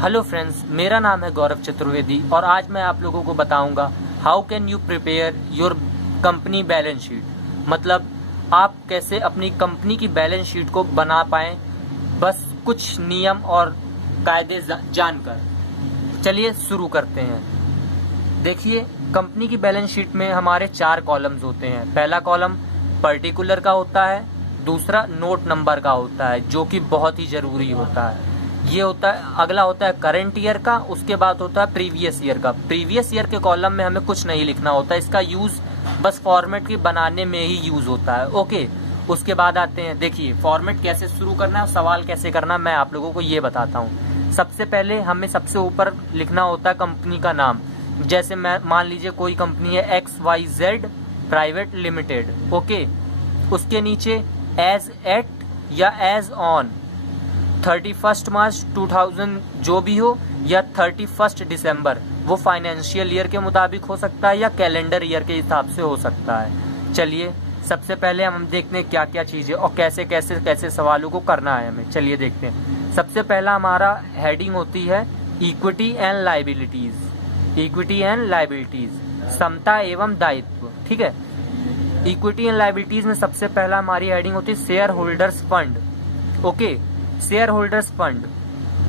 Hello friends, मेरा नाम है गौरव चतुर्वेदी और आज मैं आप लोगों को बताऊंगा how can you prepare your company balance sheet. मतलब आप कैसे अपनी कंपनी की बैलेंस शीट को बना पाएं, बस कुछ नियम और कायदे जानकर। चलिए शुरू करते हैं। देखिए, कंपनी की बैलेंस शीट में हमारे 4 कॉलम्स होते हैं। पहला कॉलम पर्टिकुलर का होता है, दूसरा नोट नंबर का होता है जो कि बहुत ही ज़रूरी होता है। ये होता है, अगला होता है करंट ईयर का, उसके बाद होता है प्रीवियस ईयर का। प्रीवियस ईयर के कॉलम में हमें कुछ नहीं लिखना होता, इसका यूज़ बस फॉर्मेट के बनाने में ही यूज़ होता है। ओके, उसके बाद आते हैं, देखिए फॉर्मेट कैसे शुरू करना है और सवाल कैसे करना है मैं आप लोगों को ये बताता हूँ। सबसे पहले हमें सबसे ऊपर लिखना होता है कंपनी का नाम। जैसे मैं मान लीजिए कोई कंपनी है XYZ प्राइवेट लिमिटेड। ओके, उसके नीचे एज एट या एज ऑन 31 मार्च 2000 जो भी हो, या 31 दिसंबर, वो फाइनेंशियल ईयर के मुताबिक हो सकता है या कैलेंडर ईयर के हिसाब से हो सकता है। चलिए सबसे पहले हम देखते हैं क्या क्या चीज़ें और कैसे कैसे कैसे सवालों को करना है हमें। चलिए देखते हैं। सबसे पहला हमारा हेडिंग होती है equity and liabilities. Equity and liabilities, समता एवं दायित्व। ठीक है, इक्विटी एंड लाइबिलिटीज में सबसे पहला हमारी हेडिंग होती है share holders fund. Okay, share holders fund,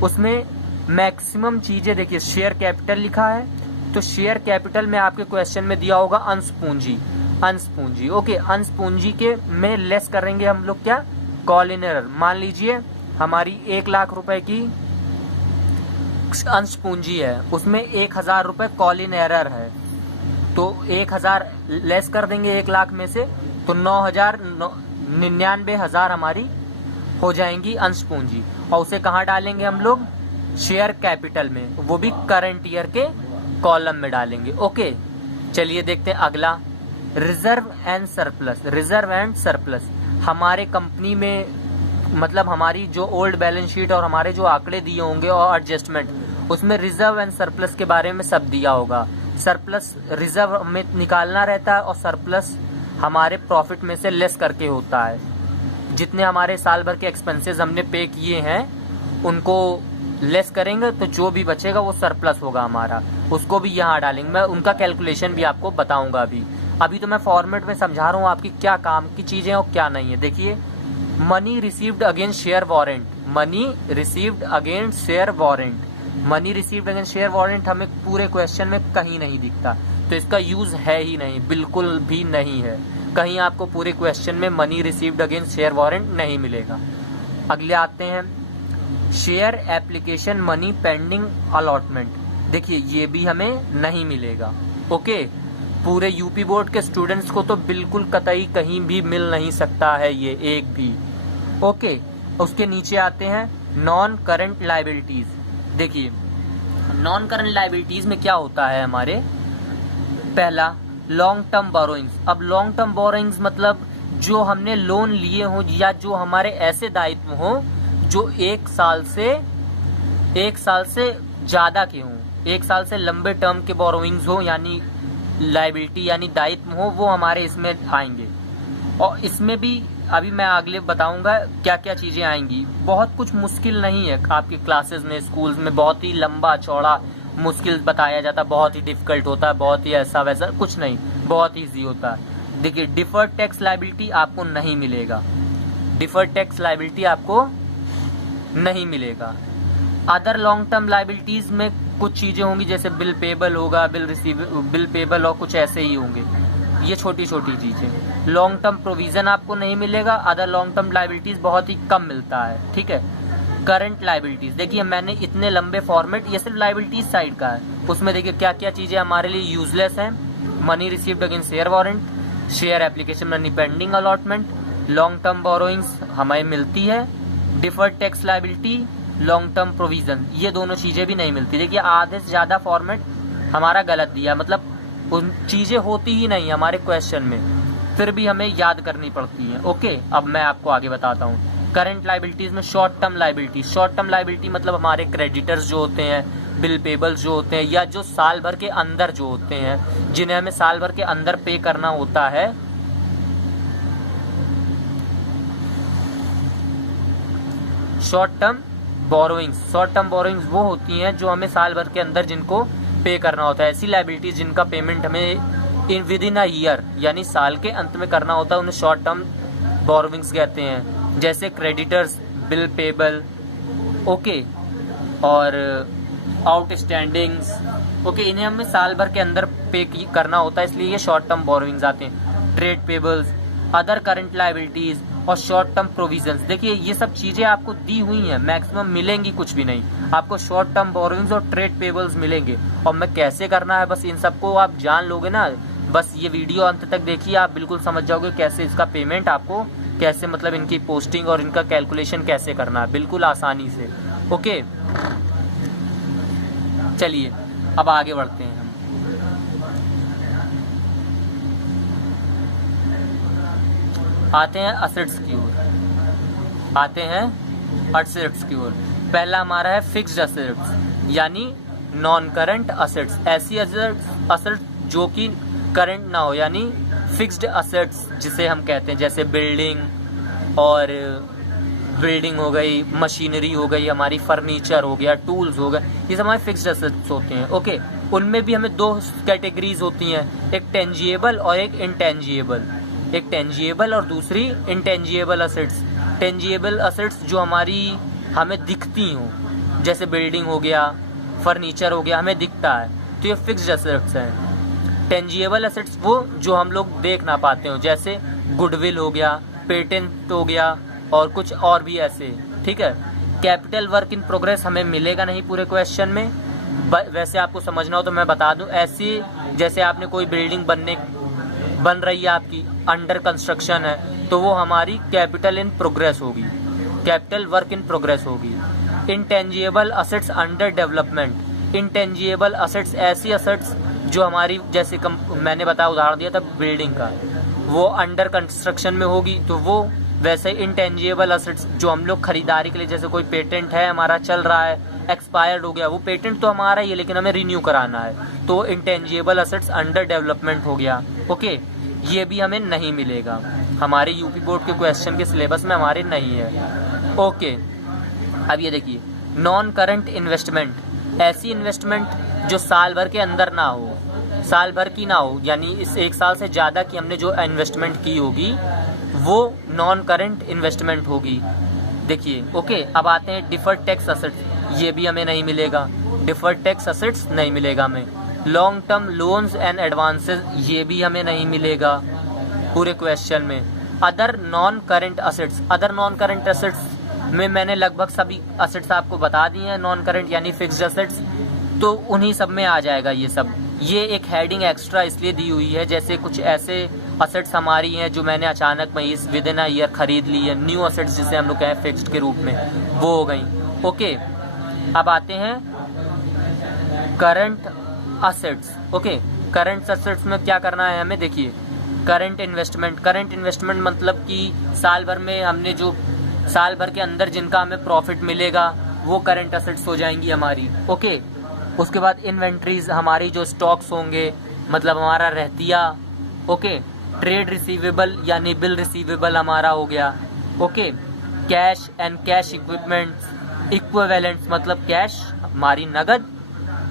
उसमें मैक्सिमम चीजें देखिए। शेयर कैपिटल लिखा है, तो शेयर कैपिटल में आपके क्वेश्चन में दिया होगा अंश पूंजी। अंश पूंजी, ओके, अंश पूंजी के में लेस करेंगे हम लोग क्या, कॉल इन एरर। मान लीजिए हमारी 1 लाख रुपए की अंश पूंजी है, उसमें 1000 रुपए कॉल इन एरर है, तो 1000 लेस कर देंगे 1 लाख में से, तो 99,000 हमारी हो जाएंगी अंश पूंजी। और उसे कहाँ डालेंगे हम लोग, शेयर कैपिटल में, वो भी करंट ईयर के कॉलम में डालेंगे। ओके, चलिए देखते हैं अगला, reserve and surplus. Reserve and surplus हमारे कंपनी में, मतलब हमारी जो ओल्ड बैलेंस शीट और हमारे जो आंकड़े दिए होंगे और एडजस्टमेंट, उसमें रिजर्व एंड सरप्लस के बारे में सब दिया होगा। सरप्लस रिजर्व में निकालना रहता है और सरप्लस हमारे प्रॉफिट में से लेस करके होता है। जितने हमारे साल भर के एक्सपेंसेस हमने पे किए हैं उनको लेस करेंगे तो जो भी बचेगा वो सरप्लस होगा हमारा, उसको भी यहाँ डालेंगे। मैं उनका कैलकुलेशन भी आपको बताऊंगा अभी तो मैं फॉर्मेट में समझा रहा हूँ आपकी क्या काम की चीजें और क्या नहीं है। देखिए, money received against share warrant. Money received against share warrant, money received against share warrant हमें पूरे क्वेश्चन में कहीं नहीं दिखता, तो इसका यूज है ही नहीं, बिल्कुल भी नहीं है। कहीं आपको पूरे क्वेश्चन में money received against share warrant नहीं मिलेगा। अगले आते हैं, share application money pending allotment. देखिए ये भी हमें नहीं मिलेगा। ओके, पूरे यूपी बोर्ड के स्टूडेंट्स को तो बिल्कुल कतई कहीं भी मिल नहीं सकता है ये एक भी। ओके, उसके नीचे आते हैं नॉन करंट लाइबिलिटीज। देखिए नॉन करंट लाइबिलिटीज में क्या होता है हमारे, पहला लॉन्ग टर्म बोरोइंग्स। अब लॉन्ग टर्म बोरोइंग्स मतलब जो हमने लोन लिए हों या जो हमारे ऐसे दायित्व हों जो 1 साल से ज्यादा के हों, 1 साल से लंबे टर्म के बोरोइंग्स हो, यानी लाइबिलिटी यानी दायित्व हो, वो हमारे इसमें आएंगे। और इसमें भी अभी मैं अगले बताऊंगा क्या क्या चीजें आएंगी। बहुत कुछ मुश्किल नहीं है, आपकी क्लासेस में स्कूल्स में बहुत ही लंबा चौड़ा मुश्किल बताया जाता है, बहुत ही डिफिकल्ट होता है, बहुत ही ऐसा वैसा कुछ नहीं, बहुत ईजी होता है। देखिए डिफर्ड टैक्स लायबिलिटी आपको नहीं मिलेगा, डिफर्ड टैक्स लायबिलिटी आपको नहीं मिलेगा। अदर लॉन्ग टर्म लायबिलिटीज में कुछ चीजें होंगी, जैसे बिल पेबल होगा, बिल पेबल और कुछ ऐसे ही होंगे, ये छोटी छोटी चीजें। लॉन्ग टर्म प्रोविजन आपको नहीं मिलेगा। अदर लॉन्ग टर्म लायबिलिटीज बहुत ही कम मिलता है। ठीक है, करंट लायबिलिटीज, देखिए मैंने इतने लंबे फॉर्मेट, ये सिर्फ लायबिलिटीज साइड का है, उसमें देखिए क्या क्या चीजें हमारे लिए यूजलेस हैं। Money received against share warrant, share application money pending allotment, long term borrowings हमें मिलती है, deferred tax liability, long term provision, ये दोनों चीजें भी नहीं मिलती। देखिए आधे से ज्यादा फॉर्मेट हमारा गलत दिया, मतलब उन चीजें होती ही नहीं हमारे क्वेश्चन में, फिर भी हमें याद करनी पड़ती है। ओके, अब मैं आपको आगे बताता हूँ। करंट लायबिलिटीज में short term liability. Short term liability मतलब हमारे क्रेडिटर्स जो होते हैं, बिल पेबल्स जो होते हैं, या जो साल भर के अंदर जो होते हैं, जिन्हें हमें साल भर के अंदर पे करना होता है, short term borrowings, short term borrowings वो होती हैं जो हमें साल भर के अंदर जिनको पे करना होता है। ऐसी लायबिलिटीज जिनका पेमेंट हमें विद इन अ ईयर यानी साल के अंत में करना होता है उन्हें शॉर्ट टर्म बोरोइंग्स कहते हैं। जैसे क्रेडिटर्स, बिल पेबल, ओके, और आउटस्टैंडिंग्स, ओके, इन्हें हमें साल भर के अंदर पे करना होता है, इसलिए ये शॉर्ट टर्म बोरोइंग्स आते हैं। Trade payables, other current liabilities और शॉर्ट टर्म प्रोविजंस। देखिए ये सब चीजें आपको दी हुई हैं, मैक्सिमम मिलेंगी कुछ भी नहीं, आपको शॉर्ट टर्म बोरोइंग्स और ट्रेड पेबल्स मिलेंगे। और मैं कैसे करना है बस इन सबको आप जान लोगे ना, बस ये वीडियो अंत तक देखिए, आप बिल्कुल समझ जाओगे कैसे इसका पेमेंट आपको कैसे मतलब इनकी पोस्टिंग और इनका कैलकुलेशन कैसे करना है, बिल्कुल आसानी से। ओके, चलिए अब आगे बढ़ते हैं हम। आते हैं असेट्स की ओर, आते हैं असेट्स की ओर। पहला हमारा है फिक्स्ड असेट्स यानी नॉन करंट असेट्स। ऐसी असेट्स जो कि करंट ना हो यानी फिक्स्ड असेट्स जिसे हम कहते हैं, जैसे बिल्डिंग और बिल्डिंग हो गई, मशीनरी हो गई, हमारी फर्नीचर हो गया, टूल्स हो गए, ये सब हमारे फिक्स्ड असेट्स होते हैं। ओके, उनमें भी हमें दो कैटेगरीज होती हैं, एक टेंजिएबल और एक इनटेंजिएबल। एक टेंजिएबल और दूसरी इनटेंजिएबल असेट्स। टेंजिएबल असेट्स जो हमारी हमें दिखती हों, जैसे बिल्डिंग हो गया, फर्नीचर हो गया, हमें दिखता है, तो ये फिक्स्ड असेट्स हैं। टेंजिएबल असेट्स वो जो हम लोग देख ना पाते हो, जैसे गुडविल हो गया, पेटेंट हो गया और कुछ और भी ऐसे, ठीक है। कैपिटल वर्क इन प्रोग्रेस हमें मिलेगा नहीं पूरे क्वेश्चन में, वैसे आपको समझना हो तो मैं बता दूं, ऐसी जैसे आपने कोई बिल्डिंग बन रही है, आपकी अंडर कंस्ट्रक्शन है, तो वो हमारी कैपिटल इन प्रोग्रेस होगी, कैपिटल वर्क इन प्रोग्रेस होगी। Intangible assets under development. Intangible assets ऐसी असेट्स जो हमारी, जैसे मैंने बताया उदाहरण दिया था बिल्डिंग का, वो अंडर कंस्ट्रक्शन में होगी, तो वो वैसे इनटेंजिबल असेट्स जो हम लोग खरीदारी के लिए, जैसे कोई पेटेंट है हमारा चल रहा है, एक्सपायर्ड हो गया, वो पेटेंट तो हमारा ही है लेकिन हमें रिन्यू कराना है, तो इनटेंजिबल असेट्स अंडर डेवलपमेंट हो गया। ओके, ये भी हमें नहीं मिलेगा, हमारे यूपी बोर्ड के क्वेश्चन के सिलेबस में हमारे नहीं है। ओके, अब ये देखिए नॉन करंट इन्वेस्टमेंट। ऐसी इन्वेस्टमेंट जो साल भर के अंदर ना हो, साल भर की ना हो, यानी इस एक साल से ज़्यादा की हमने जो इन्वेस्टमेंट की होगी वो नॉन करंट इन्वेस्टमेंट होगी। देखिए, ओके, अब आते हैं डिफर्ड टैक्स असेट्स। ये भी हमें नहीं मिलेगा, डिफर्ड टैक्स असेट्स नहीं मिलेगा हमें। Long term loans and advances, ये भी हमें नहीं मिलेगा पूरे क्वेश्चन में। Other non current assets, other non current assets में मैंने लगभग सभी असेट्स आपको बता दिए हैं, नॉन करंट यानी फिक्स्ड असेट्स, तो उन्हीं सब में आ जाएगा ये सब। ये एक हेडिंग एक्स्ट्रा इसलिए दी हुई है, जैसे कुछ ऐसे असेट्स हमारी हैं जो मैंने अचानक में इस विद इन अ ईयर खरीद ली है, न्यू असेट्स जिसे हम लोग कहें फिक्स्ड के रूप में, वो हो गई। ओके, अब आते हैं current assets. Okay, current assets में क्या करना है हमें, देखिए करंट इन्वेस्टमेंट। करंट इन्वेस्टमेंट मतलब कि साल भर में हमने जो साल भर के अंदर जिनका हमें प्रॉफिट मिलेगा वो करंट असेट्स हो जाएंगी हमारी। ओके, उसके बाद इन्वेंट्रीज, हमारी जो स्टॉक्स होंगे, मतलब हमारा रहतिया। ओके, ट्रेड रिसीवेबल यानी बिल रिसीवेबल हमारा हो गया। Okay, cash and cash equipments, equivalents मतलब कैश हमारी नगद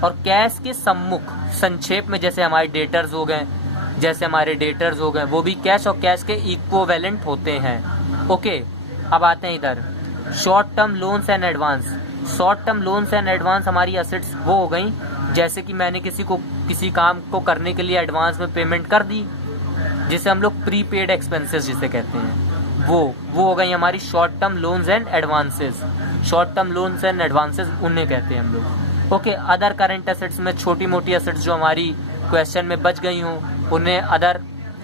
और कैश के सम्मुख, संक्षेप में जैसे हमारे डेटर्स हो गए, जैसे हमारे डेटर्स हो गए, वो भी कैश और कैश के इक्विवेलेंट होते हैं। ओके, अब आते हैं इधर short term loans and advance. Short term loans and advance हमारी असेट्स वो हो गई, जैसे कि मैंने किसी काम को करने के लिए एडवांस में पेमेंट कर दी, जिसे हम लोग प्रीपेड एक्सपेंसेस जिसे कहते हैं, वो हो गई हमारी short term loans and advances. Short term loans and advances उन्हें कहते हैं हम लोग। ओके, अदर करंट असेट्स में छोटी मोटी असेट्स जो हमारी क्वेश्चन में बच गई हों उन्हें अदर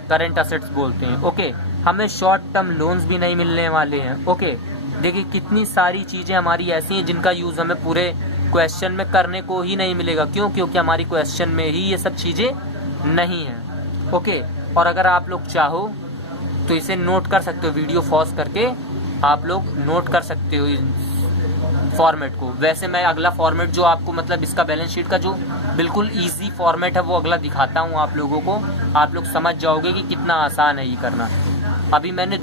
करंट असेट्स बोलते हैं। ओके, हमें शॉर्ट टर्म लोन्स भी नहीं मिलने वाले हैं। ओके, देखिए कितनी सारी चीज़ें हमारी ऐसी हैं जिनका यूज़ हमें पूरे क्वेश्चन में करने को ही नहीं मिलेगा। क्यों? क्योंकि हमारी क्वेश्चन में ही ये सब चीज़ें नहीं हैं। ओके, और अगर आप लोग चाहो तो इसे नोट कर सकते हो, वीडियो पॉज करके आप लोग नोट कर सकते हो फॉर्मेट को। वैसे मैं अगला फॉर्मेट जो आपको मतलब इसका बैलेंस शीट का जो बिल्कुल इजी फॉर्मेट है वो अगला दिखाता हूँ आप लोगों को, आप लोग समझ जाओगे कि कितना आसान है ये करना। अभी मैंने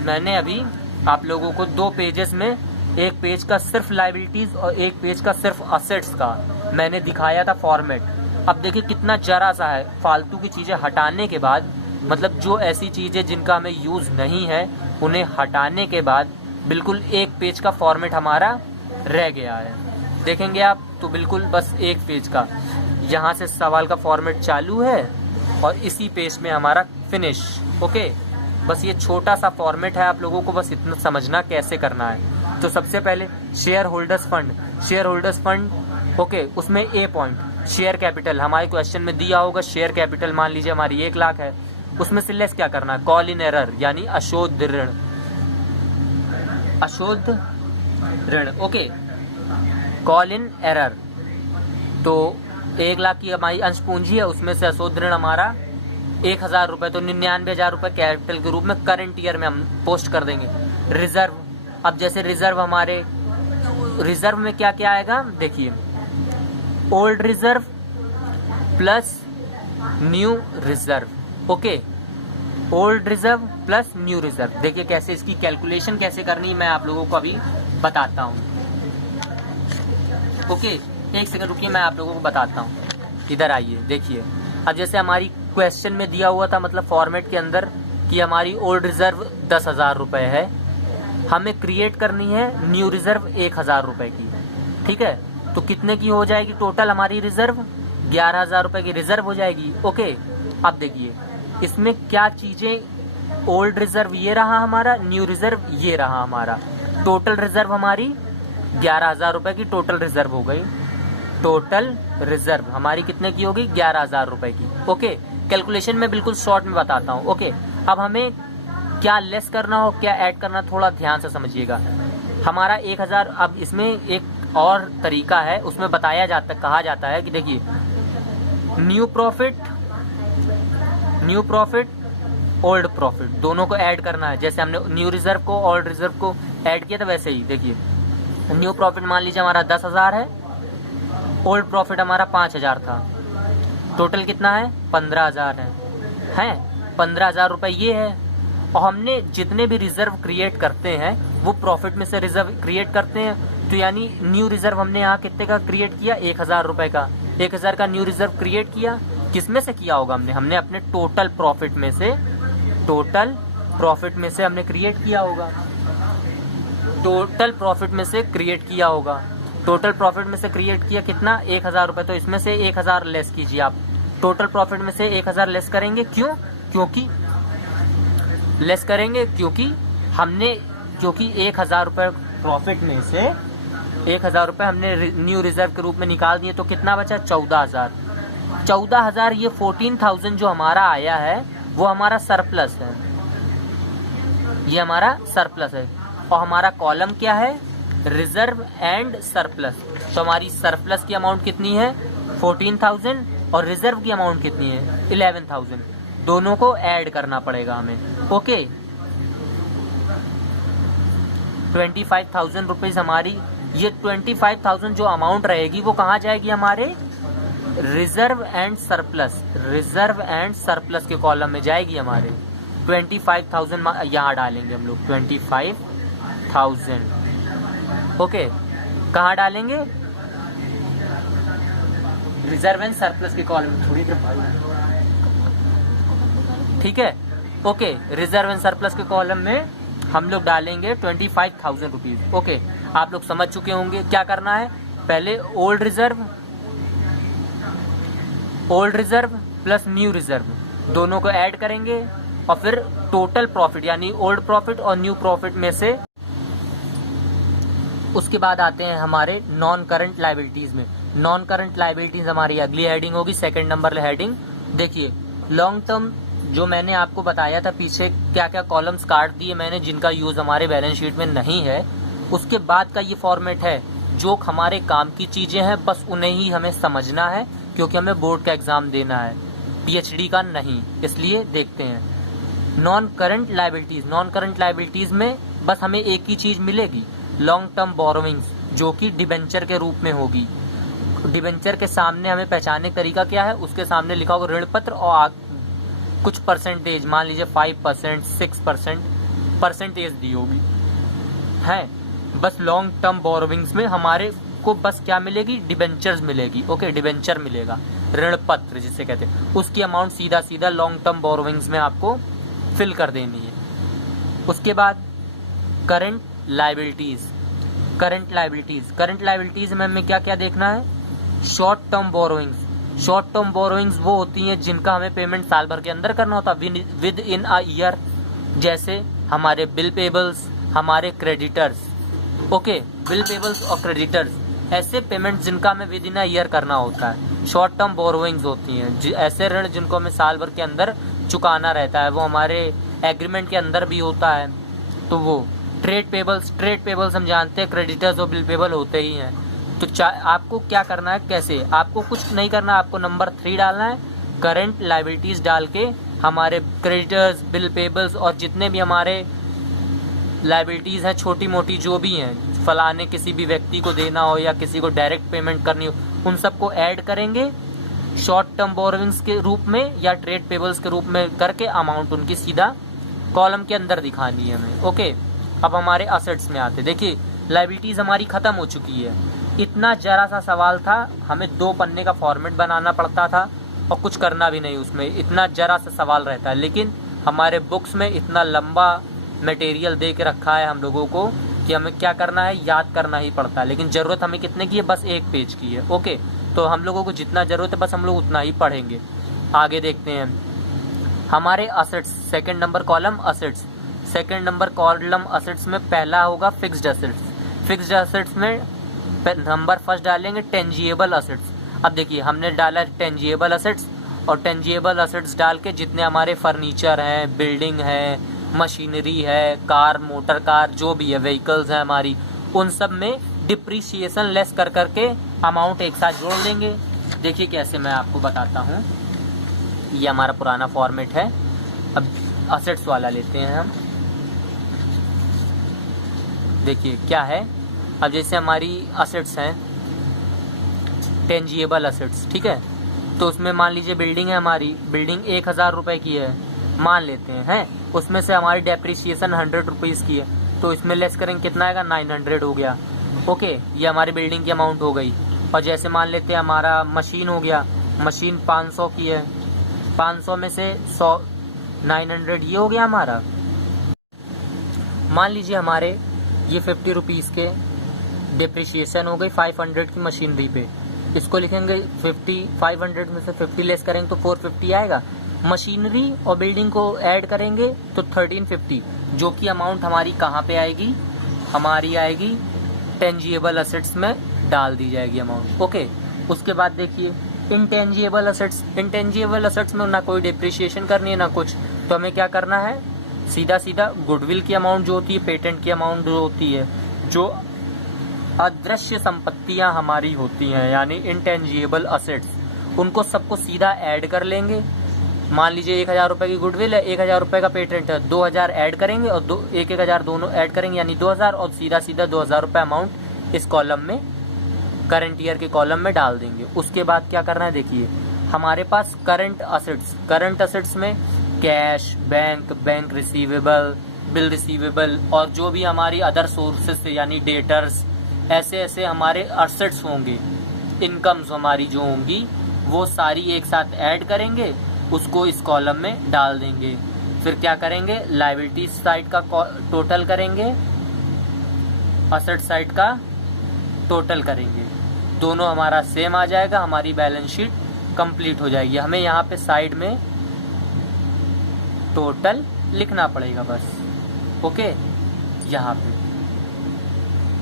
मैंने अभी आप लोगों को 2 पेजेस में एक पेज का सिर्फ लायबिलिटीज और एक पेज का सिर्फ असेट्स का मैंने दिखाया था फॉर्मेट। अब देखिए कितना जरा सा है, फालतू की चीज़ें हटाने के बाद, मतलब जो ऐसी चीज़ें जिनका हमें यूज़ नहीं है उन्हें हटाने के बाद बिल्कुल एक पेज का फॉर्मेट हमारा रह गया है। देखेंगे आप तो बिल्कुल बस एक पेज का, यहाँ से सवाल का फॉर्मेट चालू है और इसी पेज में हमारा फिनिश। ओके, बस ये छोटा सा फॉर्मेट है, आप लोगों को बस इतना समझना कैसे करना है। तो सबसे पहले share holders fund, share holders fund okay, उसमें ए पॉइंट शेयर कैपिटल हमारे क्वेश्चन में दिया होगा। शेयर कैपिटल मान लीजिए हमारी 1 लाख है, उसमें से लेस क्या करना है, कॉल इन एरर यानी अशोध ऋण, अशोध ऋण ओके, कॉल इन एरर। तो 1 लाख की हमारी अंश पूंजी है, उसमें से अशोध ऋण हमारा 1000 रुपये, तो 99,000 रुपये कैपिटल के रूप में करंट ईयर में हम पोस्ट कर देंगे। रिजर्व, अब जैसे रिजर्व हमारे, रिजर्व में क्या क्या आएगा देखिए, old reserve plus new reserve okay, old reserve plus new reserve. देखिए कैसे इसकी कैलकुलेशन कैसे करनी मैं आप लोगों को अभी बताता हूँ। ओके, एक सेकंड रुकिए, मैं आप लोगों को बताता हूँ। इधर आइए, देखिए अब जैसे हमारी क्वेश्चन में दिया हुआ था, मतलब फॉर्मेट के अंदर, कि हमारी ओल्ड रिजर्व 10,000 रुपये है, हमें क्रिएट करनी है न्यू रिजर्व 1,000 रुपये की। ठीक है, तो कितने की हो जाएगी टोटल हमारी रिजर्व, 11,000 रुपये की रिजर्व हो जाएगी। ओके, अब देखिए इसमें क्या चीजें, ओल्ड रिजर्व ये रहा हमारा, न्यू रिजर्व ये रहा हमारा, टोटल रिजर्व हमारी 11,000 रुपये की टोटल रिजर्व हो गई। टोटल रिजर्व हमारी कितने की होगी, 11,000 रुपये की। ओके, कैलकुलेशन में बिल्कुल शॉर्ट में बताता हूँ। ओके, अब हमें क्या लेस करना हो क्या ऐड करना, थोड़ा ध्यान से समझिएगा। हमारा 1,000, अब इसमें एक और तरीका है, उसमें बताया जाता, कहा जाता है कि देखिए new profit, new profit, old profit दोनों को ऐड करना है। जैसे हमने न्यू रिजर्व को ओल्ड रिजर्व को ऐड किया था, वैसे ही देखिए न्यू प्रॉफिट मान लीजिए हमारा 10,000 है, ओल्ड प्रॉफिट हमारा 5,000 था, टोटल कितना है 15,000 है 15,000 रुपये ये है। और हमने जितने भी रिजर्व क्रिएट करते हैं वो प्रॉफिट में से रिजर्व क्रिएट करते हैं, तो यानी न्यू रिजर्व हमने यहाँ कितने का क्रिएट किया, 1,000 रुपये का, 1,000 का न्यू रिजर्व क्रिएट किया। किस में से किया होगा हमने अपने टोटल प्रॉफिट में से, टोटल प्रॉफिट में से हमने क्रिएट किया होगा, टोटल प्रॉफिट में से क्रिएट किया होगा। टोटल प्रॉफिट में से क्रिएट किया कितना, 1,000 रुपये, तो इसमें से 1,000 लेस कीजिए आप। टोटल प्रॉफिट में से 1,000 लेस करेंगे, क्यों, क्योंकि लेस करेंगे क्योंकि हमने, क्योंकि 1,000 रुपये प्रॉफिट में से 1,000 रुपये हमने न्यू रिजर्व के रूप में निकाल दिए, तो कितना बचा 14,000। 14,000 ये 14,000 जो हमारा आया है वो हमारा सरप्लस है, ये हमारा सरप्लस है। और हमारा कॉलम क्या है, रिजर्व एंड सरप्लस। तो हमारी सरप्लस की अमाउंट कितनी है 14,000 और रिजर्व की अमाउंट कितनी है 11,000, दोनों को ऐड करना पड़ेगा हमें। ओके, 25,000 रुपीज हमारी, ये 25,000 जो अमाउंट रहेगी वो कहाँ जाएगी, हमारे reserve and surplus, reserve and surplus के कॉलम में जाएगी हमारे। 25,000 यहाँ डालेंगे हम लोग, 25,000 ओके, कहाँ डालेंगे, रिजर्व एंड सरप्लस के कॉलम में। थोड़ी देर, ठीक है, ओके, रिजर्व एंड सरप्लस के कॉलम में हम लोग डालेंगे 25,000 रुपीज। ओके, आप लोग समझ चुके होंगे क्या करना है। पहले old reserve plus new reserve दोनों को ऐड करेंगे और फिर टोटल प्रॉफिट यानी ओल्ड प्रॉफिट और न्यू प्रॉफिट में से, उसके बाद आते हैं हमारे नॉन करंट लायबिलिटीज में। नॉन करंट लायबिलिटीज हमारी अगली हेडिंग होगी, सेकंड नंबर हेडिंग। देखिए लॉन्ग टर्म, जो मैंने आपको बताया था पीछे क्या क्या कॉलम्स काट दिए मैंने जिनका यूज हमारे बैलेंस शीट में नहीं है, उसके बाद का ये फॉर्मेट है। जो हमारे काम की चीजें हैं बस उन्हें ही हमें समझना है, क्योंकि हमें बोर्ड का एग्जाम देना है, पीएचडी का नहीं। इसलिए देखते हैं non current liabilities. Non current liabilities में बस हमें एक ही चीज मिलेगी, लॉन्ग टर्म बोरोविंग्स, जो कि डिबेंचर के रूप में होगी। डिबेंचर के सामने हमें पहचानने का तरीका क्या है, उसके सामने लिखा होगा ऋण पत्र और कुछ परसेंटेज, मान लीजिए 5%, 6% परसेंटेज दी होगी है। बस लॉन्ग टर्म बोरोविंग्स में हमारे को बस क्या मिलेगी, डिबेंचर्स मिलेगी। ओके, डिबेंचर मिलेगा, ऋण पत्र जिसे कहते हैं, उसकी अमाउंट सीधा सीधा लॉन्ग टर्म बोरोविंग्स में आपको फिल कर देनी है। उसके बाद करंट लायबिलिटीज। करंट लायबिलिटीज में हमें क्या क्या देखना है, short term borrowings. Short term borrowings वो होती हैं जिनका हमें पेमेंट साल भर के अंदर करना होता है, विद इन अ ईयर, जैसे हमारे बिल पेबल्स, हमारे क्रेडिटर्स। ओके, बिल पेबल्स और क्रेडिटर्स ऐसे पेमेंट जिनका हमें विद इन अ ईयर करना होता है, शॉर्ट टर्म बोरोइंग्स होती हैं। ऐसे ऋण जिनको हमें साल भर के अंदर चुकाना रहता है, वो हमारे एग्रीमेंट के अंदर भी होता है। तो वो ट्रेड पेबल्स हम जानते हैं, क्रेडिटर्स और बिल पेबल होते ही हैं। तो आपको क्या करना है, कैसे, आपको कुछ नहीं करना, आपको नंबर 3 डालना है, करंट लायबिलिटीज डाल के हमारे क्रेडिटर्स, बिल पेबल्स और जितने भी हमारे लायबिलिटीज हैं छोटी मोटी जो भी हैं, फलाने किसी भी व्यक्ति को देना हो या किसी को डायरेक्ट पेमेंट करनी हो, उन सबको ऐड करेंगे शॉर्ट टर्म बोरोविंग्स के रूप में या ट्रेड पेबल्स के रूप में करके अमाउंट उनकी सीधा कॉलम के अंदर दिखानी है हमें। ओके, अब हमारे असेट्स में आते, देखिए लायबिलिटीज हमारी खत्म हो चुकी है। इतना जरा सा सवाल था, हमें 2 पन्ने का फॉर्मेट बनाना पड़ता था और कुछ करना भी नहीं उसमें, इतना जरा सा सवाल रहता है। लेकिन हमारे बुक्स में इतना लंबा मटेरियल दे के रखा है हम लोगों को कि हमें क्या करना है, याद करना ही पड़ता है। लेकिन ज़रूरत हमें कितने की है, बस 1 पेज की है। ओके, तो हम लोगों को जितना ज़रूरत है बस हम लोग उतना ही पढ़ेंगे। आगे देखते हैं हमारे assets, second number column assets. Second number column assets में पहला होगा फिक्स्ड असेट्स। फिक्स्ड असेट्स में नंबर फर्स्ट डालेंगे टेंजिएबल असेट्स। अब देखिए हमने डाला टेंजिएबल असेट्स, और टेंजिएबल असेट्स डाल के जितने हमारे फर्नीचर हैं, बिल्डिंग है, मशीनरी है, कार, मोटर कार, जो भी है व्हीकल्स हैं हमारी, उन सब में डिप्रिसिएशन लेस कर करके अमाउंट एक साथ जोड़ देंगे। देखिए कैसे, मैं आपको बताता हूँ। ये हमारा पुराना फॉर्मेट है। अब असेट्स वाला लेते हैं हम। देखिए क्या है, अब जैसे हमारी असेट्स हैं टेंजिएबल असेट्स, ठीक है, तो उसमें मान लीजिए बिल्डिंग है हमारी, बिल्डिंग 1000 रुपये की है मान लेते हैं, उसमें से हमारी डेप्रिसिएशन 100 रुपीज़ की है, तो इसमें लेस करेंगे कितना आएगा, 900 हो गया। ओके, ये हमारी बिल्डिंग की अमाउंट हो गई। और जैसे मान लेते हैं हमारा मशीन हो गया, मशीन 500 की है, 500 में से 100 900 ये हो गया हमारा। मान लीजिए हमारे ये 50 रुपीज़ के डिप्रिसिएशन हो गई 500 की मशीनरी पे, इसको लिखेंगे 50, 500 में से 50 लेस करेंगे तो 450 आएगा। मशीनरी और बिल्डिंग को ऐड करेंगे तो 1350, जो कि अमाउंट हमारी कहाँ पे आएगी, हमारी आएगी टेंजिएबल असेट्स में डाल दी जाएगी अमाउंट। ओके, उसके बाद देखिए इंटेंजिएबल असेट्स में ना कोई डिप्रिसिएशन करनी है ना कुछ, तो हमें क्या करना है, सीधा सीधा गुडविल की अमाउंट जो होती है, पेटेंट की अमाउंट जो होती है, जो अदृश्य संपत्तियां हमारी होती हैं यानी इंटेंजिएबल असेट्स, उनको सबको सीधा ऐड कर लेंगे। मान लीजिए 1000 रुपये की गुडविल है, 1000 रुपये का पेटेंट है, 2000 ऐड करेंगे और 1000 दोनों ऐड करेंगे यानी 2000, और सीधा सीधा 2000 रुपये अमाउंट इस कॉलम में, करंट ईयर के कॉलम में डाल देंगे। उसके बाद क्या करना है, देखिए हमारे पास करंट असेट्स में cash, bank receivable, bill receivable और जो भी हमारी अदर सोर्सेस यानी डेटर्स, ऐसे हमारे असेट्स होंगे, इनकम्स हमारी जो होंगी वो सारी एक साथ ऐड करेंगे, उसको इस कॉलम में डाल देंगे। फिर क्या करेंगे, लायबिलिटीज साइड का टोटल करेंगे, असेट साइड का टोटल करेंगे, दोनों हमारा सेम आ जाएगा, हमारी बैलेंस शीट कंप्लीट हो जाएगी। हमें यहाँ पे साइड में टोटल लिखना पड़ेगा बस। ओके, यहाँ पे।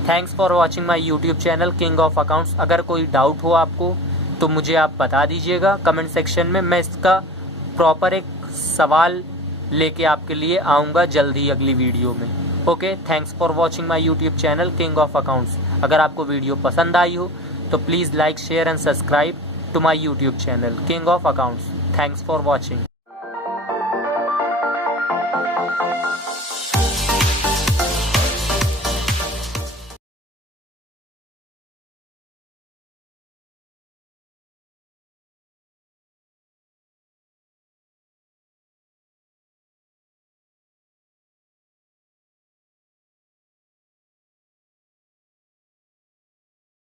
Thanks for watching my YouTube channel King of Accounts. अगर कोई डाउट हो आपको तो मुझे आप बता दीजिएगा कमेंट सेक्शन में, मैं इसका प्रॉपर एक सवाल लेके आपके लिए आऊँगा जल्दी अगली वीडियो में। Okay, thanks for watching my YouTube channel King of Accounts. अगर आपको वीडियो पसंद आई हो तो please like, share and subscribe to my YouTube channel King of Accounts. Thanks for watching.